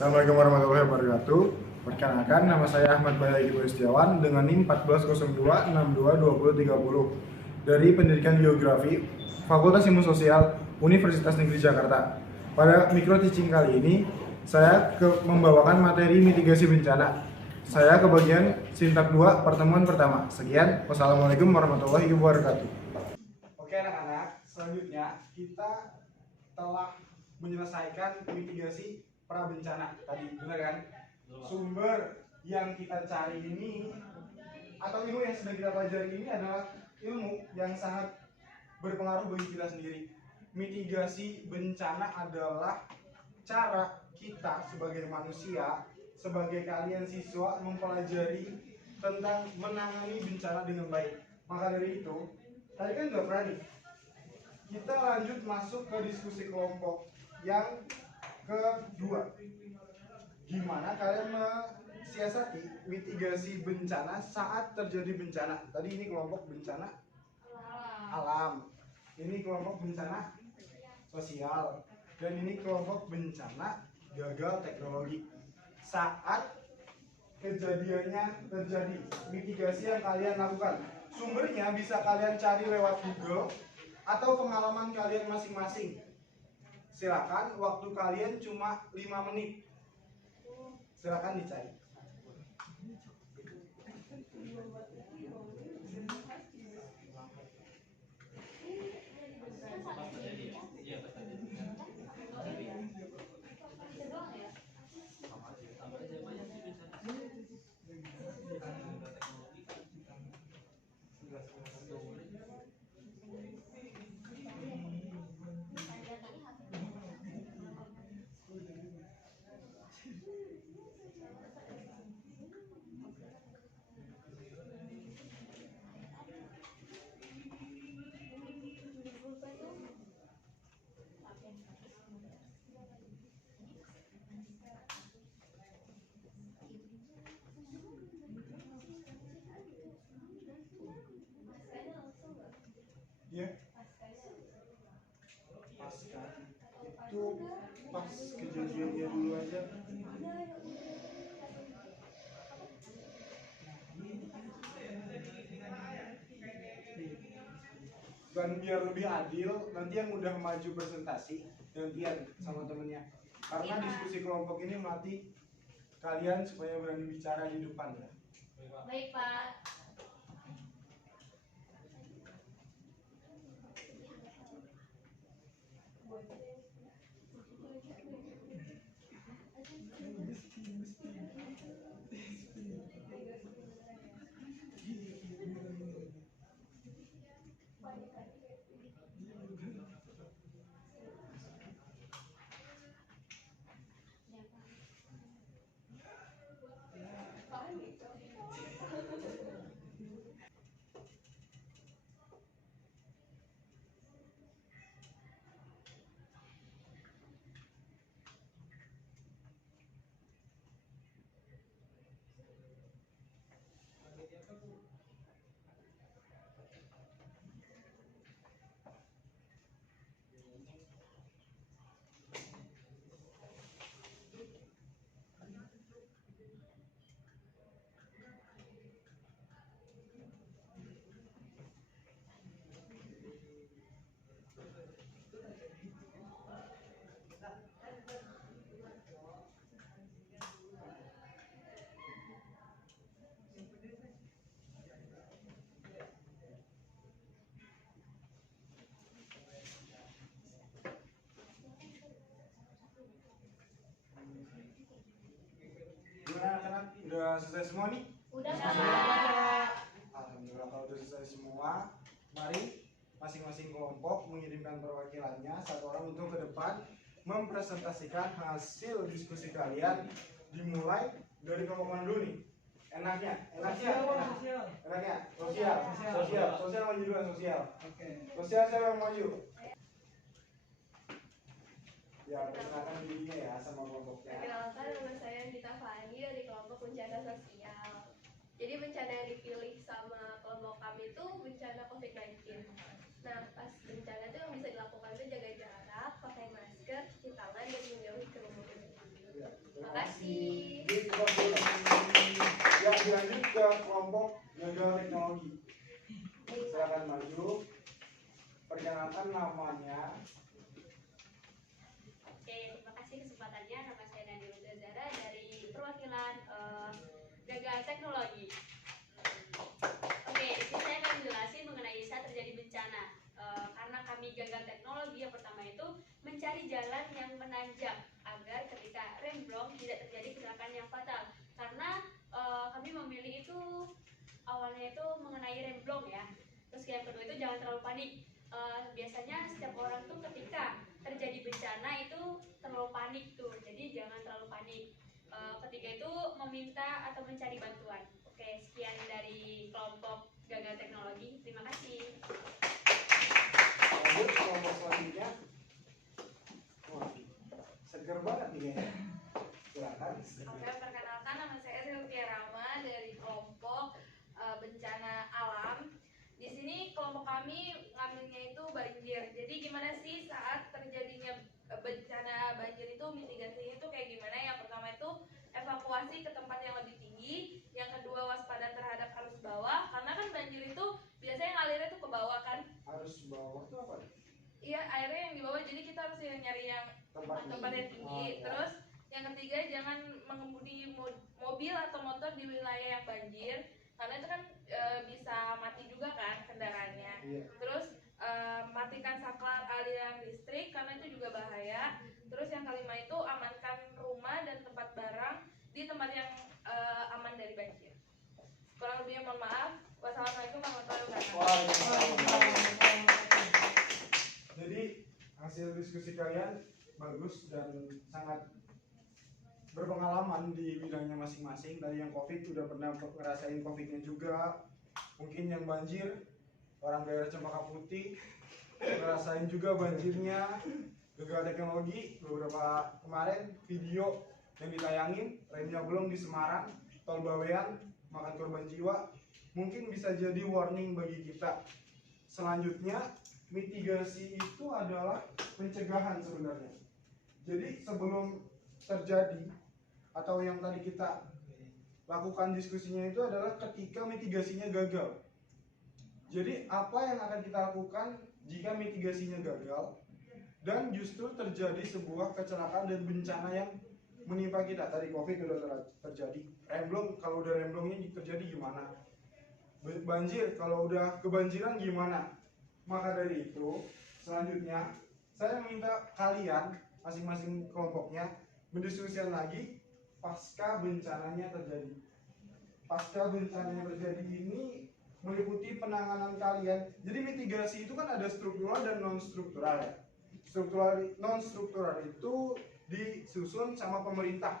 Assalamualaikum warahmatullahi wabarakatuh. Perkenalkan, nama saya Ahmad Bayu Setiawan dengan NIM 1402622030 dari Pendidikan Geografi Fakultas Ilmu Sosial Universitas Negeri Jakarta. Pada micro teaching kali ini, saya membawakan materi mitigasi bencana. Saya ke bagian sintak 2 pertemuan pertama. Sekian, wassalamualaikum warahmatullahi wabarakatuh. Oke anak-anak, selanjutnya kita telah menyelesaikan mitigasi prabencana tadi, benar kan? Sumber yang kita cari ini atau ilmu yang sedang kita pelajari ini adalah ilmu yang sangat berpengaruh bagi kita sendiri. Mitigasi bencana adalah cara kita sebagai manusia, sebagai kalian siswa mempelajari tentang menangani bencana dengan baik. Maka dari itu, tadi kan sudah pernah nih, kita lanjut masuk ke diskusi kelompok yang kedua. Gimana kalian mensiasati mitigasi bencana saat terjadi bencana? Tadi ini kelompok bencana alam, ini kelompok bencana sosial, dan ini kelompok bencana gagal teknologi. Saat kejadiannya terjadi, mitigasi yang kalian lakukan, sumbernya bisa kalian cari lewat Google atau pengalaman kalian masing-masing. Silakan, waktu kalian cuma 5 menit. Silakan dicari. Ya, pasca itu pas kejadiannya dulu aja. Dan biar lebih adil, nanti yang udah maju presentasi gantian sama temennya. Karena diskusi kelompok ini melatih kalian supaya berani bicara di depan ya. Baik, Pak. Gimana anak-anak? Udah selesai semua nih? Udah, Pak. Alhamdulillah kalau udah selesai semua, mari masing-masing kelompok mengirimkan perwakilannya satu orang untuk ke depan mempresentasikan hasil diskusi kalian. Dimulai dari kelompok mana dulu nih? Enaknya sosial maju dulu, sosial. Sosial siapa yang maju? Ya, perkenalkan dirinya ya sama kelompoknya. Perkenalkan, nama saya Nita Fani dari kelompok bencana sosial. Jadi bencana yang dipilih sama kelompok kami itu bencana COVID-19. Nah, pas bencana itu yang bisa dilakukan itu jaga jarak, pakai masker, cuci tangan, dan menjauhi kerumunan. Ya, Maka kelompok gagal teknologi. Silakan maju. Perkenalkan namanya. Oke, terima kasih kesempatannya. Nama saya Nani Ruda Zara dari perwakilan gagal teknologi. Oke, di sini saya akan menjelaskan mengenai saat terjadi bencana. Karena kami gagal teknologi, yang pertama itu mencari jalan yang menanjak agar ketika remblong tidak terjadi kecelakaan yang fatal. Karena kami memilih itu awalnya itu mengenai remblong ya. Terus yang kedua itu jangan terlalu panik. Biasanya setiap orang tuh ketika terjadi bencana itu terlalu panik tuh, jadi jangan terlalu panik. Ketiga itu meminta atau mencari bantuan. Oke, sekian dari kelompok gagal teknologi. Terima kasih. Lanjut kelompok selanjutnya. Wah, seger banget nih kayaknya. Silakan. Oke, perkenalkan nama saya Sylvia Rama dari kelompok bencana alam. Di sini kelompok kami ngambilnya itu banjir. Jadi gimana sih saat terjadinya bencana banjir itu mitigasinya itu kayak gimana? Yang pertama itu evakuasi ke tempat yang lebih tinggi. Yang kedua waspada terhadap arus bawah. Karena kan banjir itu biasanya ngalirnya tuh ke bawah kan? Arus bawah itu apa? Iya, airnya yang di bawah. Jadi kita harus nyari yang tempat yang tinggi. Terus yang ketiga, jangan mengemudi mobil atau motor di wilayah yang banjir, karena itu kan bisa mati juga kan kendaraannya. Iya. Terus matikan saklar aliran listrik karena itu juga bahaya. Terus yang kelima itu amankan rumah dan tempat barang di tempat yang aman dari banjir. Kurang lebihnya mohon maaf. Wassalamualaikum warahmatullahi wabarakatuh. Waalaikumsalam. Jadi hasil diskusi kalian bagus dan sangat berpengalaman di bidangnya masing-masing. Dari yang COVID udah pernah ngerasain COVID-nya juga, mungkin yang banjir orang daerah Cempaka Putih ngerasain juga banjirnya. Gagal teknologi beberapa kemarin video yang ditayangin remnya belum di Semarang, tol Bawean makan korban jiwa, mungkin bisa jadi warning bagi kita. Selanjutnya, mitigasi itu adalah pencegahan sebenarnya. Jadi sebelum terjadi atau yang tadi kita lakukan diskusinya itu adalah ketika mitigasinya gagal. Jadi apa yang akan kita lakukan jika mitigasinya gagal dan justru terjadi sebuah kecelakaan dan bencana yang menimpa kita. Tadi COVID sudah terjadi, remblong, kalau udah remblongnya terjadi gimana? Banjir, kalau udah kebanjiran gimana? Maka dari itu, selanjutnya saya meminta kalian masing-masing kelompoknya mendiskusikan lagi pasca bencananya terjadi. Pasca bencananya terjadi ini meliputi penanganan kalian. Jadi mitigasi itu kan ada struktural dan non struktural ya. Non struktural itu disusun sama pemerintah.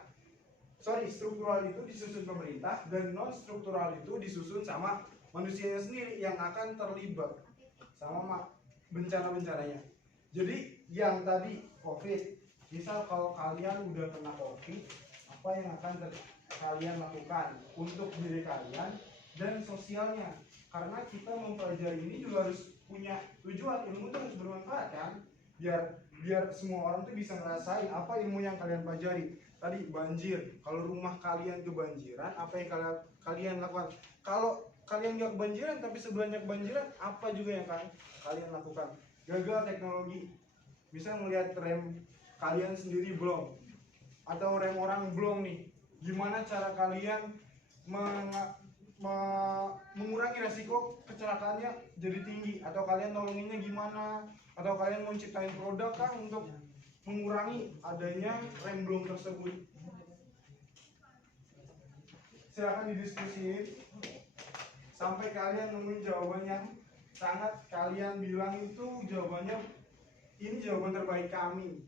Struktural itu disusun pemerintah dan non struktural itu disusun sama manusianya sendiri yang akan terlibat sama bencana-bencananya. Jadi yang tadi COVID, misal kalau kalian udah kena COVID, apa yang akan kalian lakukan untuk diri kalian dan sosialnya? Karena kita mempelajari ini juga harus punya tujuan, ilmu itu harus bermanfaat kan? Biar semua orang tuh bisa ngerasain apa ilmu yang kalian pelajari. Tadi banjir, kalau rumah kalian kebanjiran, apa yang kalian lakukan? Kalau kalian nggak kebanjiran tapi sebelahnya kebanjiran, apa juga yang kalian lakukan? Gagal teknologi, bisa melihat rem kalian sendiri belum, atau rem orang belum nih, gimana cara kalian mengurangi resiko kecelakaannya jadi tinggi, atau kalian nolonginnya gimana, atau kalian mau ciptain produk kah untuk mengurangi adanya rem belum tersebut. Silakan didiskusiin sampai kalian nemuin jawaban yang sangat kalian bilang itu jawabannya ini jawaban terbaik kami.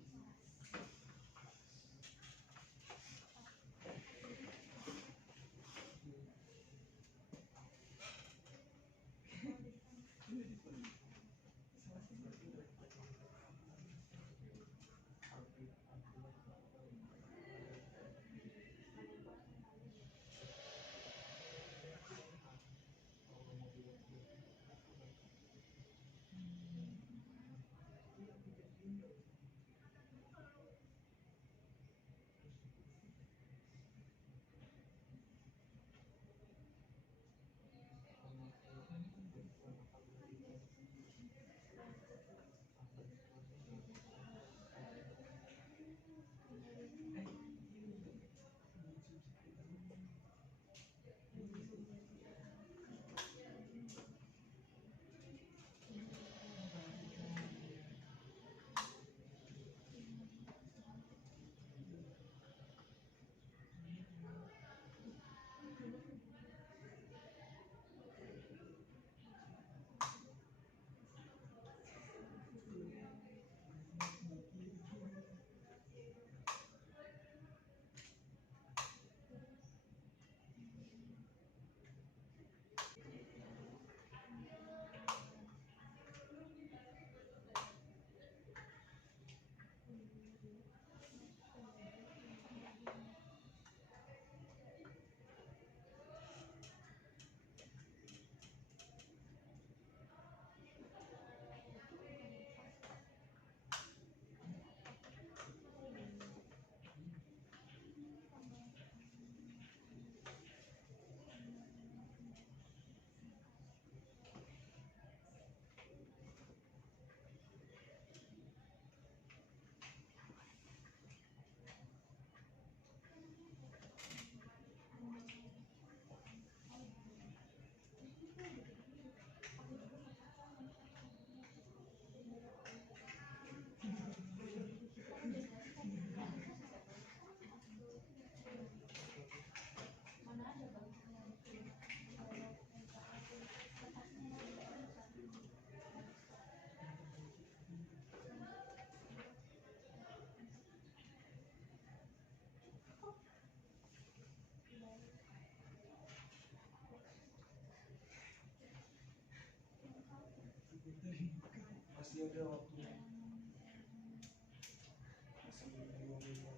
ada waktunya. Masih 2 minggu.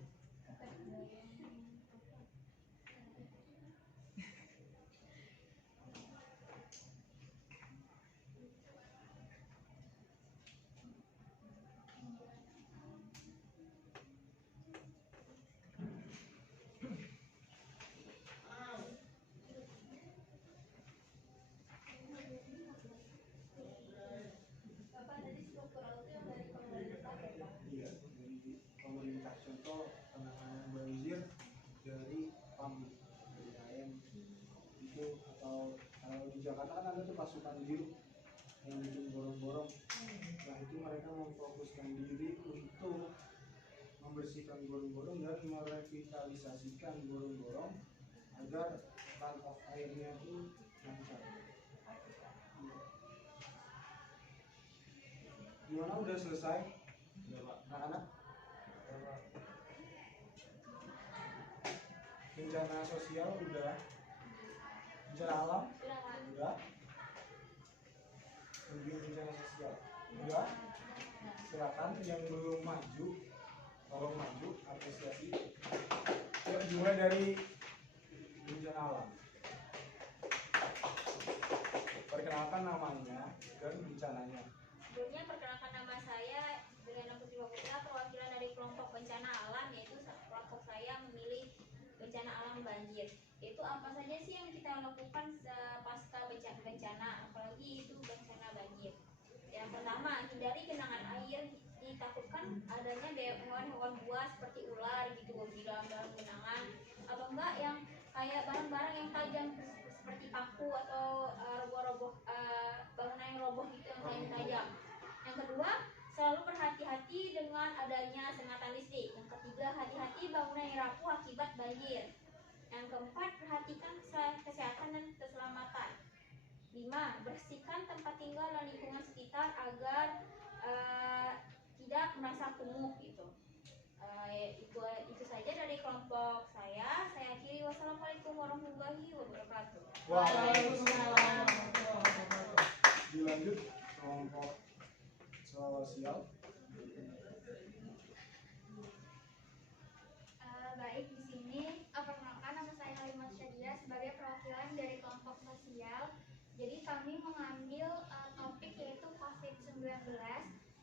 Bapak tadi struktural itu yang dari pemerintah ya Pak? Iya, dari pemerintah. Contoh penanganan banjir dari PAM, dari AM itu, atau kalau di Jakarta kan ada tuh pasukan biru yang bikin gorong-gorong. Nah itu mereka memfokuskan diri untuk membersihkan gorong-gorong dan merevitalisasikan gorong-gorong agar run off airnya itu lancar. Iya. Gimana, udah selesai? Udah Pak. Anak-anak? Bencana sosial udah. Bencana alam? Udah. Kemudian bencana sosial udah. Silakan yang belum maju, tolong maju, apresiasi. Yuk dimulai dari bencana alam. Perkenalkan namanya dan bencananya. Sebelumnya perkenalkan nama saya Juliana Putri Waputra, perwakilan dari kelompok bencana alam, yaitu kelompok saya memilih bencana alam banjir. Itu apa saja sih yang kita lakukan pasca bencana, apalagi itu bencana banjir. Yang pertama, hindari genangan air. Ditakutkan adanya hewan-hewan buas seperti ular gitu di dalam genangan, atau enggak yang kayak barang-barang yang tajam seperti paku atau bangunan yang roboh gitu yang tajam. Yang kedua, selalu berhati-hati dengan adanya sengatan listrik. Yang ketiga, hati-hati bangunan yang rapuh akibat banjir. Yang keempat, perhatikan kesehatan dan keselamatan. 5. Bersihkan tempat tinggal dan lingkungan sekitar agar tidak merasa kumuh gitu. Itu saja dari kelompok saya. Saya akhiri. Wassalamualaikum warahmatullahi wabarakatuh. Waalaikumsalam. Dilanjut kelompok sosial. Baik, di sini perkenalkan nama saya Halimah Syadia sebagai perwakilan dari kelompok sosial. Jadi kami mengambil topik yaitu COVID-19,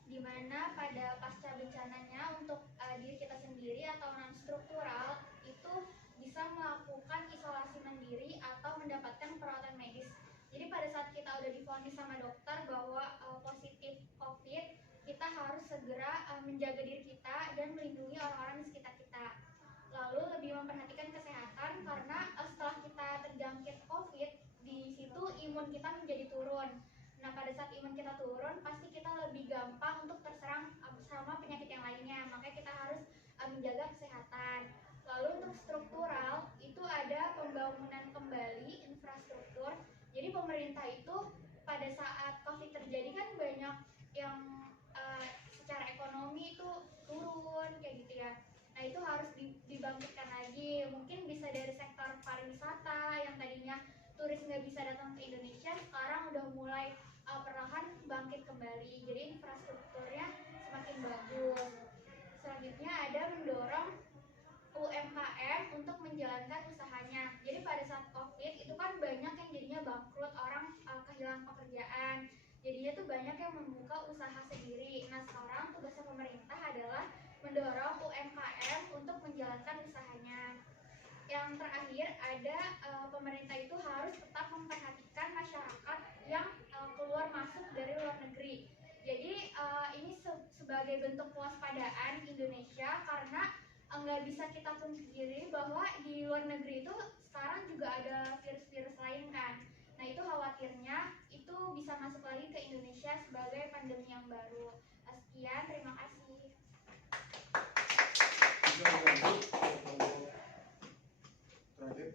di mana pada pasca bencananya untuk diri kita sendiri atau non struktural itu bisa melakukan isolasi mandiri atau mendapatkan perawatan medis. Jadi pada saat kita udah divonis sama dokter bahwa positif COVID, kita harus segera menjaga diri kita dan melindungi orang-orang di sekitar kita. Lalu lebih memperhatikan kesehatan karena setelah kita terjangkit COVID, di situ imun kita menjadi turun. Nah pada saat imun kita turun, pasti kita lebih gampang untuk terserang sama penyakit yang lainnya. Makanya kita harus menjaga kesehatan. Lalu untuk struktural, itu ada pembangunan kembali infrastruktur. Jadi pemerintah itu pada saat COVID terjadi kan banyak yang secara ekonomi itu turun kayak gitu ya. Nah itu harus dibangkitkan lagi. Mungkin bisa dari sektor pariwisata yang tadinya turis nggak bisa datang ke Indonesia, sekarang udah mulai perlahan bangkit kembali. Jadi infrastrukturnya semakin bagus. Selanjutnya ada mendorong UMKM untuk menjalankan usahanya. Jadi pada saat COVID itu kan banyak yang jadinya bangkrut, orang kehilangan pekerjaan. Jadinya tuh banyak yang membuka usaha sendiri. Nah sekarang tugasnya pemerintah adalah mendorong UMKM untuk menjalankan usahanya. Yang terakhir ada pemerintah itu harus tetap memperhatikan masyarakat yang keluar masuk dari luar negeri. Jadi ini sebagai bentuk kewaspadaan Indonesia karena nggak bisa kita pungkiri bahwa di luar negeri itu sekarang juga ada virus-virus lain kan. Nah itu khawatirnya itu bisa masuk lagi ke Indonesia sebagai pandemi yang baru. Sekian, terima kasih. Terakhir.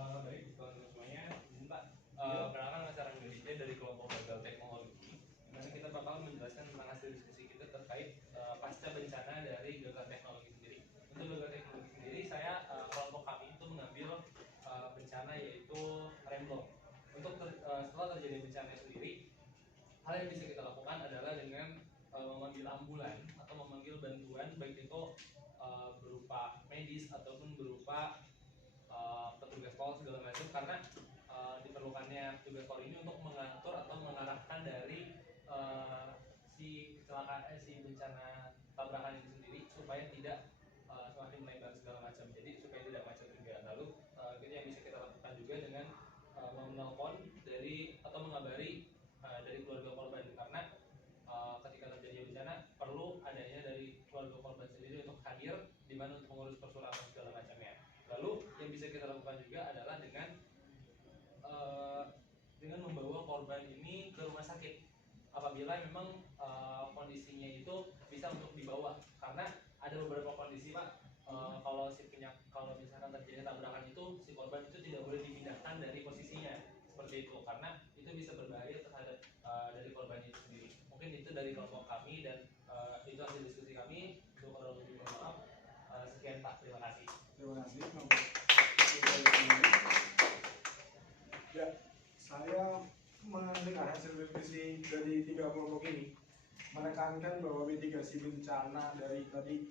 Baik, teman-teman semuanya, izin Pak. Perkenalkan nama saya Rangga Widya dari kelompok gagal teknologi. Dimana kita bakal menjelaskan tentang hasil diskusi kita terkait pasca bencana dari gagal teknologi sendiri. Untuk gagal teknologi sendiri, kelompok kami itu mengambil bencana yaitu remblong. Setelah terjadi bencana sendiri, medis ataupun berupa petugas pol segala macam, karena diperlukannya petugas pol ini untuk mengatur atau mengarahkan dari si kecelakaan si bencana tabrakan itu sendiri supaya tidak semakin melebar segala macam, jadi supaya tidak macet juga. Lalu itu yang bisa kita lakukan juga dengan menelpon dari atau mengabari dari keluarga korban, karena ketika terjadi bencana perlu adanya dari keluarga korban sendiri untuk hadir di mana untuk mengurus persuratan segala macamnya. Lalu yang bisa kita lakukan juga adalah dengan membawa korban ini ke rumah sakit apabila memang kondisinya itu bisa untuk dibawa, karena ada beberapa kondisi Pak, kalau misalkan terjadi tabrakan itu si korban itu tidak boleh dipindahkan dari posisinya seperti itu, karena itu bisa berbahaya terhadap dari korban itu sendiri. Mungkin itu dari kelompok kami dan itu hasil diskusi kami. Untuk kurang lebih mohon maaf. Sekian Pak, terima kasih. Terima kasih. Ya, saya mendengar hasil diskusi dari 3 kelompok ini menekankan bahwa mitigasi bencana dari tadi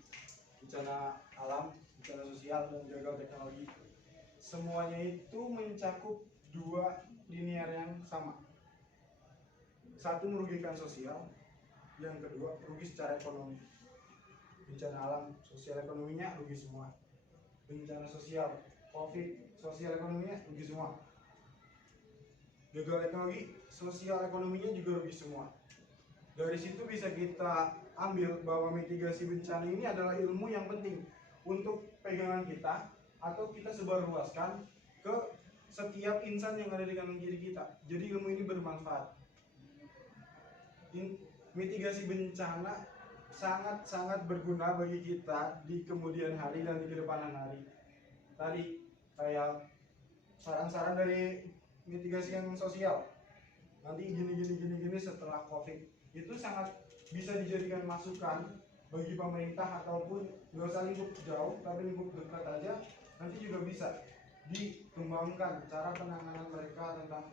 bencana alam, bencana sosial, dan gagal teknologi, semuanya itu mencakup 2 linear yang sama. Satu merugikan sosial, yang kedua rugi secara ekonomi. Bencana alam, sosial ekonominya rugi semua. Bencana sosial, COVID, sosial ekonominya rugi semua. Gagal teknologi, sosial ekonominya juga rugi semua. Dari situ bisa kita ambil bahwa mitigasi bencana ini adalah ilmu yang penting untuk pegangan kita atau kita sebarluaskan ke setiap insan yang ada di kanan kiri kita. Jadi ilmu ini bermanfaat. Mitigasi bencana sangat-sangat berguna bagi kita di kemudian hari dan di kedepanan hari. Tadi kayak saran-saran dari mitigasi yang sosial, nanti gini setelah COVID, itu sangat bisa dijadikan masukan bagi pemerintah ataupun nggak usah lingkup jauh tapi lingkup dekat aja, nanti juga bisa dikembangkan cara penanganan mereka tentang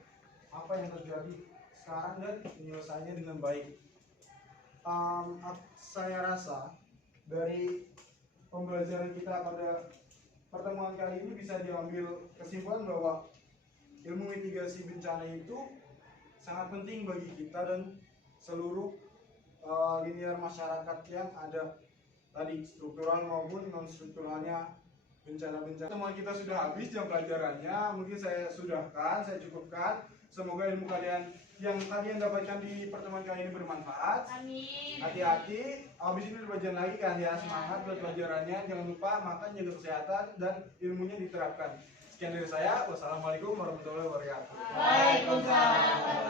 apa yang terjadi sekarang dan menyelesaikannya dengan baik. Saya rasa dari pembelajaran kita pada pertemuan kali ini bisa diambil kesimpulan bahwa ilmu mitigasi bencana itu sangat penting bagi kita dan seluruh linear masyarakat yang ada tadi, struktural maupun non strukturalnya bencana-bencana. Teman kita sudah habis jam pelajarannya, mungkin saya sudahkan, saya cukupkan. Semoga ilmu kalian yang kalian dapatkan di pertemuan kali ini bermanfaat. Amin. Hati-hati, habis ini pelajaran lagi kan ya, semangat buat pelajarannya, jangan lupa makan, jaga kesehatan dan ilmunya diterapkan. Sekian dari saya, wassalamualaikum warahmatullahi wabarakatuh. Waalaikumsalam.